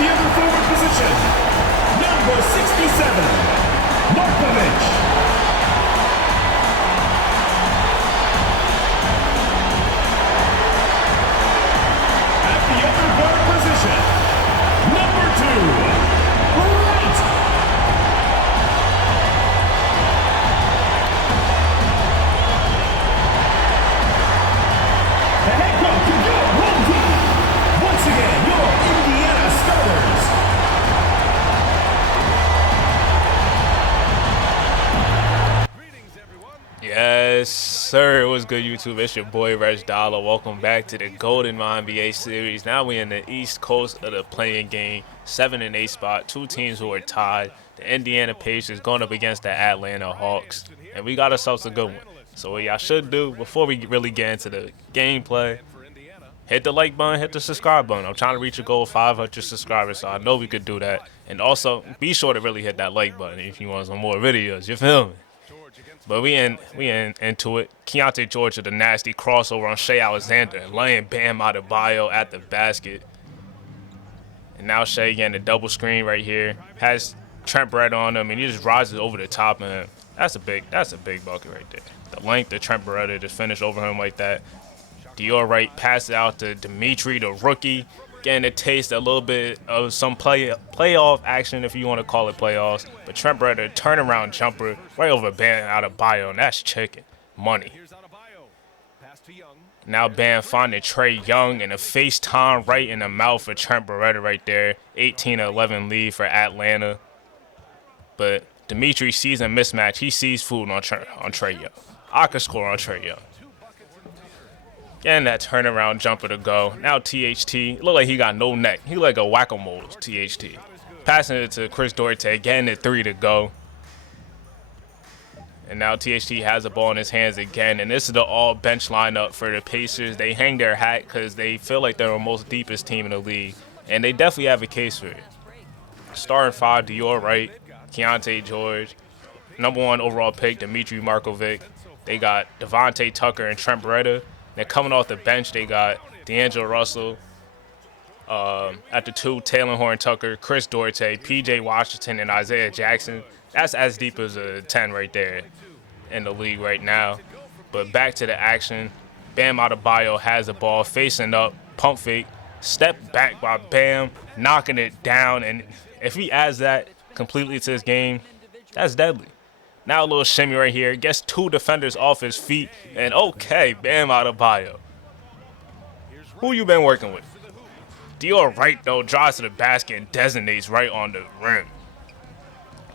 the other forward position, number 67, Markovic. At the other guard position, number 2, Wright. The head coach of your home team, once again, your Indiana starters. Yes, sir. It was good, YouTube. It's your boy RegDolla. Welcome back to the Golden NBA series. Now we in the East Coast of the playing game, 7 and 8 spot. Two teams who are tied. The Indiana Pacers going up against the Atlanta Hawks, and we got ourselves a good one. So what y'all should do before we really get into the gameplay, hit the like button, hit the subscribe button. I'm trying to reach a goal of 500 subscribers, so I know we could do that. And also, be sure to really hit that like button if you want some more videos. You feel me? But we into it. Keontae George with a nasty crossover on Shai Alexander, laying Bam Adebayo at the basket. And now Shai getting a double screen right here. Has Trent Beretta on him, and he just rises over the top of him. That's a big bucket right there. The length of Trent Beretta to finish over him like that. Dior Wright passes out to Dimitri, the rookie, getting a taste, a little bit of some playoff action, if you want to call it playoffs. But Trent Beretta, turnaround jumper right over Bam Adebayo, and that's chicken money. Now Bam finding Trae Young and a FaceTime right in the mouth for Trent Beretta right there. 18-11 lead for Atlanta. But Dimitri sees a mismatch. He sees food on Trae Young. I could score on Trae Young. And that turnaround jumper to go. Now THT, look like he got no neck. He like a whack-a-mole, THT. Passing it to Chris Duarte, getting the 3 to go. And now THT has the ball in his hands again. And this is the all-bench lineup for the Pacers. They hang their hat because they feel like they're the most deepest team in the league. And they definitely have a case for it. Starting 5, Dior Wright, Keontae George. Number 1 overall pick, Dimitri Markovic. They got Devontae Tucker and Trent Beretta. They're coming off the bench. They got D'Angelo Russell. At the 2, Taylor Horn-Tucker, Chris Duarte, P.J. Washington, and Isaiah Jackson. That's as deep as a 10 right there in the league right now. But back to the action. Bam Adebayo has the ball facing up, pump fake, step back by Bam, knocking it down. And if he adds that completely to his game, that's deadly. Now a little shimmy right here. Gets 2 defenders off his feet. And okay, Bam Adebayo. Who you been working with? Dior Wright, though, drives to the basket and designates right on the rim.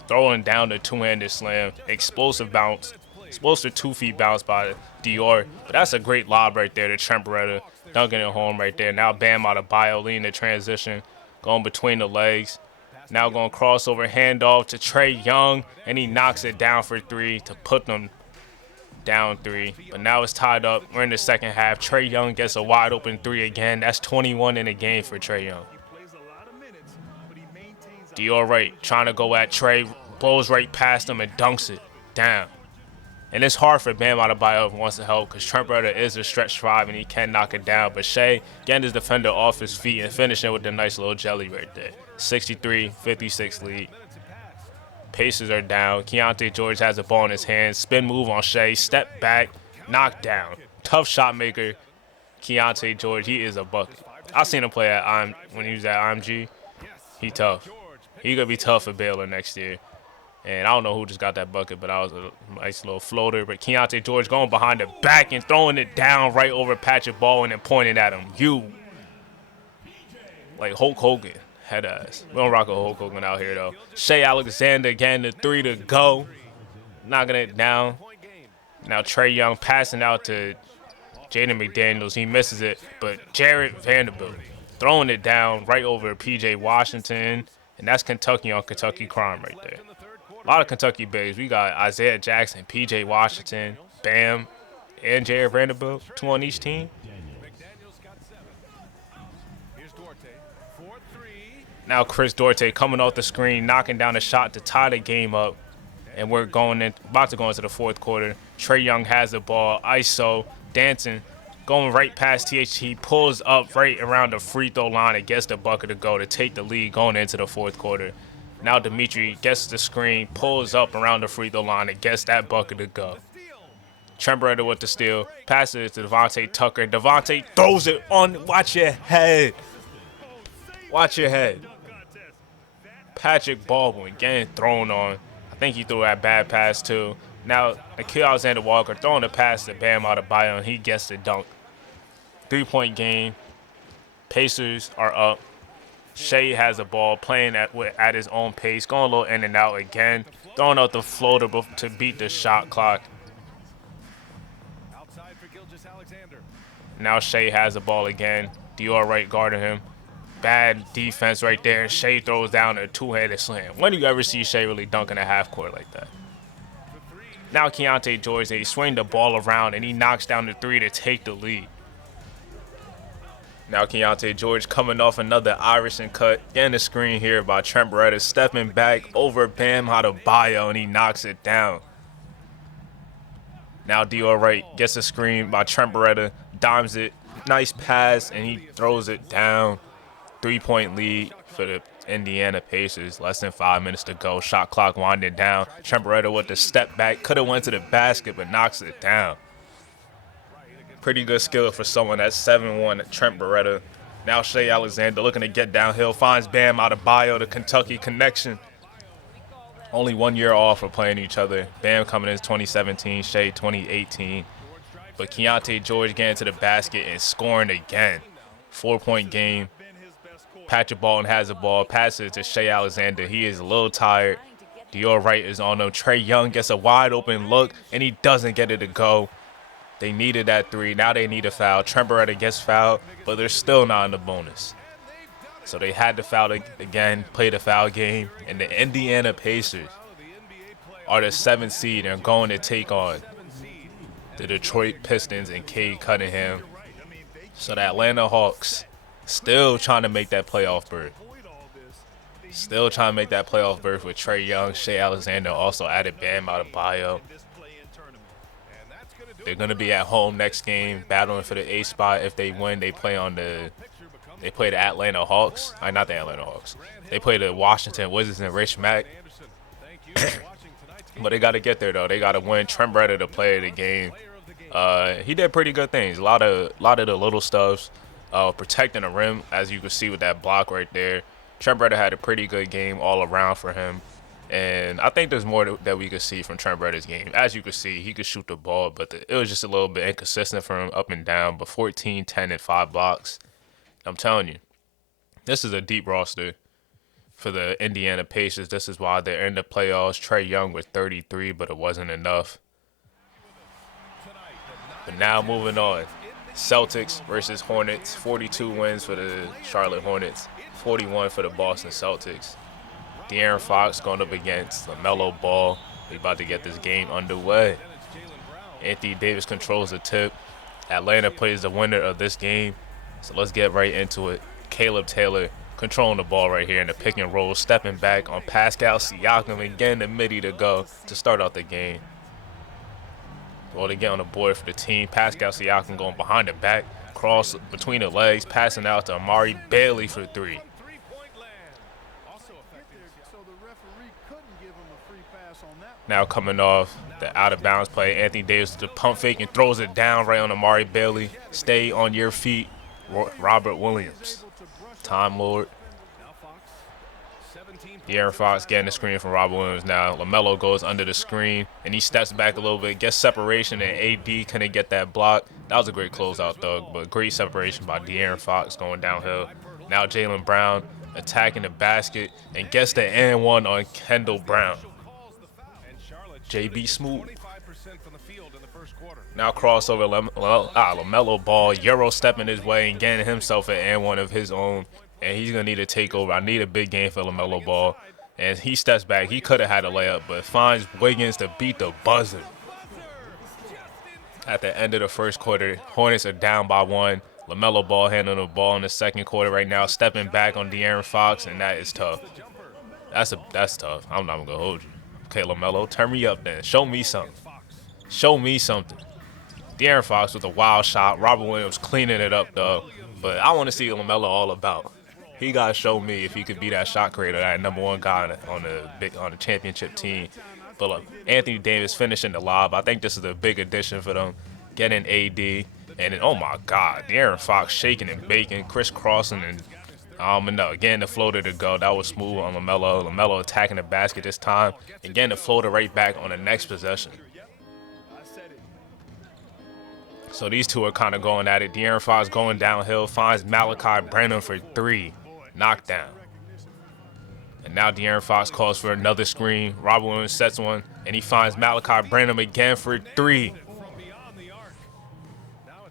Throwing down the two-handed slam. Explosive bounce. Explosive 2-feet bounce by Dior. But that's a great lob right there to Trent Beretta. Dunking it home right there. Now Bam Adebayo leading the transition. Going between the legs. Now going crossover handoff to Trae Young, and he knocks it down for 3 to put them down 3. But now it's tied up. We're in the second half. Trae Young gets a wide open 3 again. That's 21 in the game for Trae Young. Dior Wright trying to go at Trae, blows right past him and dunks it down. And it's hard for Bam Adebayo if he wants to help because Trent Beretta is a stretch 5 and he can knock it down. But Shai getting his defender off his feet and finishing with the nice little jelly right there. 63-56 lead. Pacers are down. Keontae George has the ball in his hands. Spin move on Shai. Step back. Knock down. Tough shot maker. Keontae George, he is a bucket. I seen him play when he was at IMG. He tough. He gonna be tough for Baylor next year. And I don't know who just got that bucket, but that was a nice little floater. But Keontae George going behind the back and throwing it down right over Patrick Baldwin and pointing at him. You. Like Hulk Hogan. Head ass. We don't rock a Hulk Hogan out here, though. Shai Alexander getting the 3 to go. Knocking it down. Now Trae Young passing out to Jaden McDaniels. He misses it. But Jarred Vanderbilt throwing it down right over P.J. Washington. And that's Kentucky on Kentucky crime right there. A lot of Kentucky bigs. We got Isaiah Jackson, P.J. Washington, Bam, and Jarred Vanderbilt. 2 on each team. Now Chris Duarte coming off the screen, knocking down a shot to tie the game up. And we're about to go into the fourth quarter. Trae Young has the ball, ISO, dancing, Going right past THT, pulls up right around the free throw line and gets the bucket to go to take the lead going into the fourth quarter. Now Dimitri gets the screen, pulls up around the free throw line and gets that bucket to go. Trent Beretta with the steal, passes it to Devontae Tucker. Devontae throws it on. Watch your head. Watch your head. Patrick Baldwin getting thrown on. I think he threw that bad pass too. Now Nikhil Alexander-Walker throwing the pass to Bam Adebayo and he gets the dunk. 3-point game. Pacers are up. Shea has the ball, playing at his own pace, going a little in and out again, throwing out the floater to beat the shot clock. Now Shea has the ball again. Dior right guarding him. Bad defense right there. Shea throws down a two-handed slam. When do you ever see Shea really dunking a half court like that? Now Keontae George, he swings the ball around and he knocks down the three to take the lead. Now Keontae George coming off another Iverson cut. Getting the screen here by Trent Beretta. Stepping back over Bam Adebayo and he knocks it down. Now Dior Wright gets a screen by Trent Beretta. Dimes it. Nice pass and he throws it down. 3-point lead for the Indiana Pacers. Less than 5 minutes to go. Shot clock winding down. Trent Beretta with the step back. Could have went to the basket but knocks it down. Pretty good skill for someone that's 7'1", Trent Beretta. Now Shea Alexander looking to get downhill. Finds Bam Adebayo, the Kentucky connection. Only 1 year off for playing each other. Bam coming in 2017, Shea 2018. But Keontae George getting to the basket and scoring again. 4-point game. Patrick Baldwin has the ball. Passes to Shea Alexander. He is a little tired. Dior Wright is on him. Trey Young gets a wide open look and he doesn't get it to go. They needed that three. Now they need a foul. Trent Beretta gets fouled, but they're still not in the bonus. So they had to foul again, play the foul game. And the Indiana Pacers are the 7th seed and going to take on the Detroit Pistons and Cade Cunningham. So the Atlanta Hawks still trying to make that playoff berth. Still trying to make that playoff berth with Trey Young, Shea Alexander, also added Bam Adebayo. They're going to be at home next game, battling for the 8th spot. If they win, they play the Atlanta Hawks. Not the Atlanta Hawks. They play the Washington Wizards and Rich Mack. But they got to get there, though. They got to win. Trent Beretta, the player of the game. He did pretty good things. A lot of the little stuffs. Protecting the rim, as you can see with that block right there. Trent Beretta had a pretty good game all around for him. And I think there's more that we could see from Trent Beretta's game. As you can see, he could shoot the ball, but it was just a little bit inconsistent for him up and down. But 14, 10, and 5 blocks. I'm telling you, this is a deep roster for the Indiana Pacers. This is why they're in the playoffs. Trey Young with 33, but it wasn't enough. But now moving on. Celtics versus Hornets. 42 wins for the Charlotte Hornets. 41 for the Boston Celtics. De'Aaron Fox going up against LaMelo Ball. We about to get this game underway. Anthony Davis controls the tip. Atlanta plays the winner of this game. So let's get right into it. Caleb Taylor controlling the ball right here in the pick and roll. Stepping back on Pascal Siakam and getting the midi to go to start out the game. Well, they get on the board for the team. Pascal Siakam going behind the back. Cross between the legs. Passing out to Amari Bailey for 3. Now coming off the out-of-bounds play, Anthony Davis the pump fake and throws it down right on Amari Bailey. Stay on your feet, Robert Williams. Time Lord. De'Aaron Fox getting the screen from Robert Williams now. LaMelo goes under the screen, and he steps back a little bit, gets separation, and AD couldn't get that block. That was a great closeout, though, but great separation by De'Aaron Fox going downhill. Now Jaylen Brown attacking the basket and gets the and-one on Kendall Brown. JB Smooth. Now crossover LaMelo Ball, Euro stepping his way and getting himself an and-one of his own. And he's going to need a takeover. I need a big game for LaMelo Ball. And he steps back. He could have had a layup, but finds Wiggins to beat the buzzer. At the end of the first quarter, Hornets are down by 1. LaMelo Ball handling the ball in the second quarter right now, stepping back on De'Aaron Fox, and that is tough. That's tough. I'm not going to hold you. Okay, LaMelo, turn me up then. Show me something. Show me something. De'Aaron Fox with a wild shot. Robert Williams cleaning it up though. But I want to see LaMelo all about. He got to show me if he could be that shot creator, that #1 guy on the championship team. But look, Anthony Davis finishing the lob. I think this is a big addition for them. Getting AD. And then, oh my God, De'Aaron Fox shaking and baking, crisscrossing, and no, getting the floater to go. That was smooth on LaMelo. LaMelo attacking the basket this time, and getting the floater right back on the next possession. So these two are kind of going at it. De'Aaron Fox going downhill, finds Malachi Branham for 3, knockdown. And now De'Aaron Fox calls for another screen. Robert Williams sets one, and he finds Malachi Branham again for 3.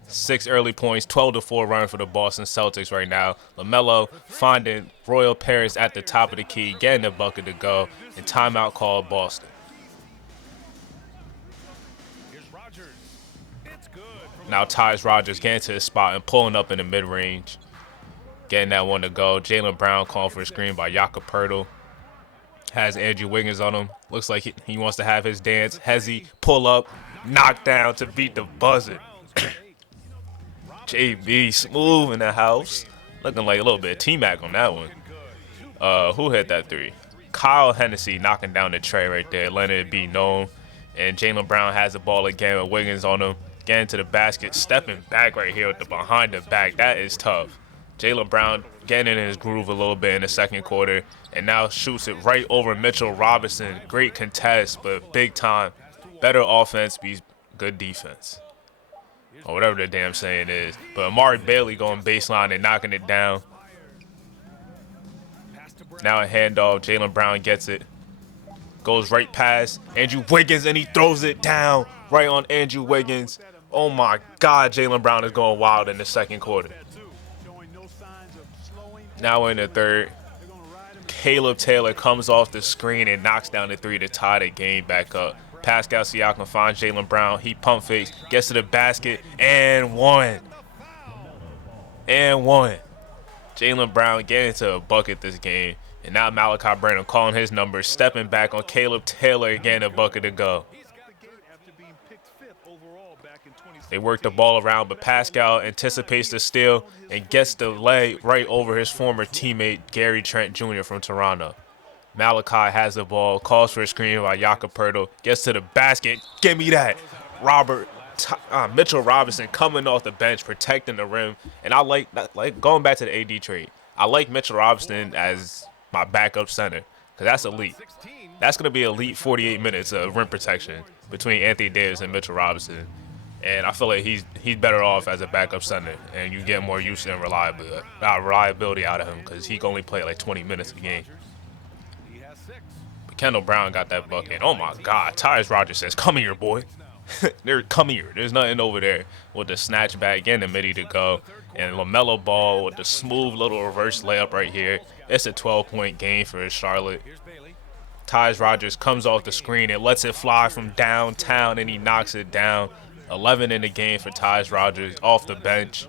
6 early points, 12-4 run for the Boston Celtics right now. LaMelo finding Royal Paris at the top of the key, getting the bucket to go, and timeout called Boston. Now Tyus Rogers getting to his spot and pulling up in the mid-range, getting that one to go. Jaylen Brown calling for a screen by Jakob Poeltl. Has Andrew Wiggins on him. Looks like he wants to have his dance. Hezzy, pull up, knockdown to beat the buzzer. JB smooth in the house. Looking like a little bit of T-Mac on that one. Who hit that 3? Kyle Hennessy knocking down the tray right there, letting it be known. And Jaylen Brown has the ball again with Wiggins on him. Getting to the basket, stepping back right here with the behind the back. That is tough. Jaylen Brown getting in his groove a little bit in the second quarter. And now shoots it right over Mitchell Robinson. Great contest, but big time. Better offense beats good defense. Or whatever the damn saying is. But Amari Bailey going baseline and knocking it down. Now a handoff. Jaylen Brown gets it. Goes right past Andrew Wiggins, and he throws it down right on Andrew Wiggins. Oh my God, Jaylen Brown is going wild in the second quarter. Now we're in the third. Caleb Taylor comes off the screen and knocks down the 3 to tie the game back up. Pascal Siakam finds Jaylen Brown. He pump fakes, gets to the basket, and one. Jaylen Brown getting to a bucket this game. And now Malachi Branham calling his number, stepping back on Caleb Taylor, getting a bucket to go. They work the ball around, but Pascal anticipates the steal and gets the leg right over his former teammate, Gary Trent Jr. from Toronto. Malachi has the ball, calls for a screen by Jakob Poeltl, gets to the basket. Give me that. Mitchell Robinson coming off the bench, protecting the rim. And I like going back to the AD trade. I like Mitchell Robinson as my backup center because that's elite. That's going to be elite 48 minutes of rim protection between Anthony Davis and Mitchell Robinson. And I feel like he's better off as a backup center, and you get more use and reliability out of him because he can only play like 20 minutes a game. But Kendall Brown got that bucket. Oh my God, Tyus Rogers says, "Come here, boy." Come here. There's nothing over there with the snatch back and the midi to go. And LaMelo Ball with the smooth little reverse layup right here. It's a 12-point game for Charlotte. Tyus Rogers comes off the screen and lets it fly from downtown, and he knocks it down. 11 in the game for Tyus Rogers off the bench.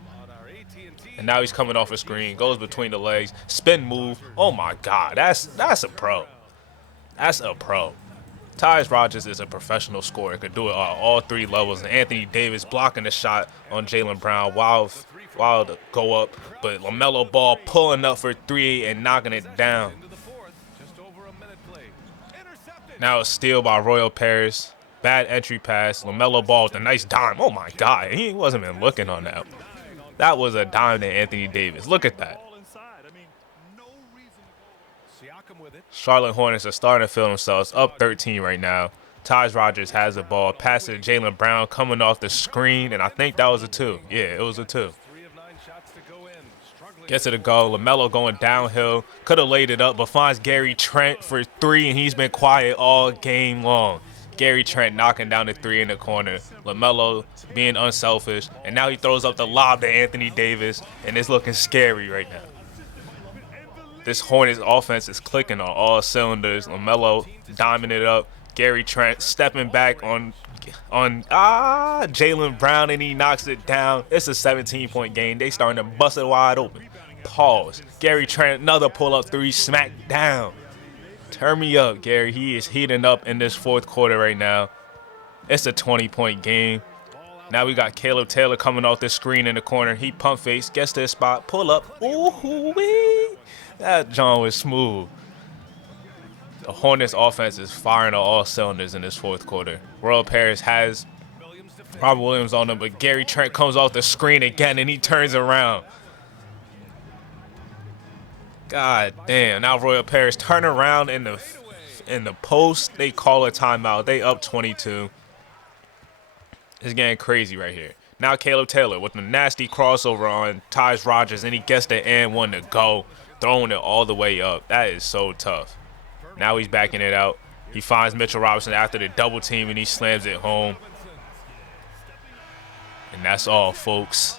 And now he's coming off a screen, goes between the legs, spin move. Oh my God, that's a pro. That's a pro. Tyus Rogers is a professional scorer, could do it on all 3 levels. And Anthony Davis blocking the shot on Jaylen Brown wild to go up, but LaMelo Ball pulling up for 3 and knocking it down. Now a steal by Royal Paris. Bad entry pass. LaMelo Ball with a nice dime. Oh my God, he wasn't even looking on that. That was a dime to Anthony Davis. Look at that. Charlotte Hornets are starting to feel themselves up 13 right now. Tyus Rogers has the ball, passing to Jaylen Brown, coming off the screen, and I think that was a 2. Yeah, it was a 2. Gets it to go. LaMelo going downhill. Could have laid it up, but finds Gary Trent for 3, and he's been quiet all game long. Gary Trent knocking down the 3 in the corner. LaMelo being unselfish, and now he throws up the lob to Anthony Davis, and it's looking scary right now. This Hornets offense is clicking on all cylinders. LaMelo diming it up. Gary Trent stepping back on Jaylen Brown, and he knocks it down. It's a 17-point game. They starting to bust it wide open. Pause. Gary Trent, another pull-up 3, smack down. Turn me up, Gary. He is heating up in this fourth quarter right now. It's a 20-point game. Now we got Caleb Taylor coming off the screen in the corner. He pump face, gets to his spot, pull up. Ooh wee! That John was smooth. The Hornets offense is firing on all cylinders in this fourth quarter. Royal Paris has Robert Williams on him, but Gary Trent comes off the screen again and he turns around. God damn! Now Royal Paris turn around in the post. They call a timeout. They up 22. It's getting crazy right here. Now Caleb Taylor with the nasty crossover on Taj Rogers, and he gets the and one to go, throwing it all the way up. That is so tough. Now he's backing it out. He finds Mitchell Robinson after the double team, and he slams it home. And that's all, folks.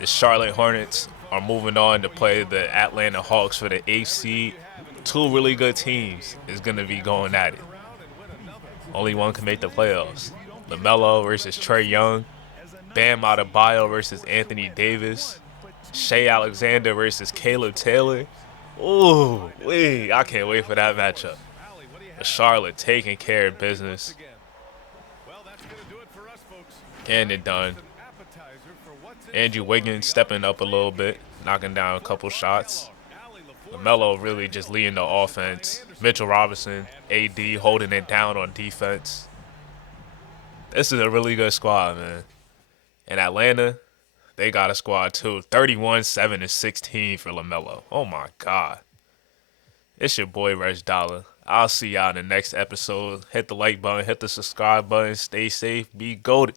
The Charlotte Hornets are moving on to play the Atlanta Hawks for the 8th seed. Two really good teams is going to be going at it. Only one can make the playoffs. LaMelo versus Trae Young. Bam Adebayo versus Anthony Davis. Shea Alexander versus Caleb Taylor. Ooh, I can't wait for that matchup. The Charlotte taking care of business. Getting it done. Andrew Wiggins stepping up a little bit, knocking down a couple shots. LaMelo really just leading the offense. Mitchell Robinson, AD holding it down on defense. This is a really good squad, man. And Atlanta, they got a squad too. 31, 7, and 16 for LaMelo. Oh my God. It's your boy RegDolla. I'll see y'all in the next episode. Hit the like button, hit the subscribe button. Stay safe, be goated.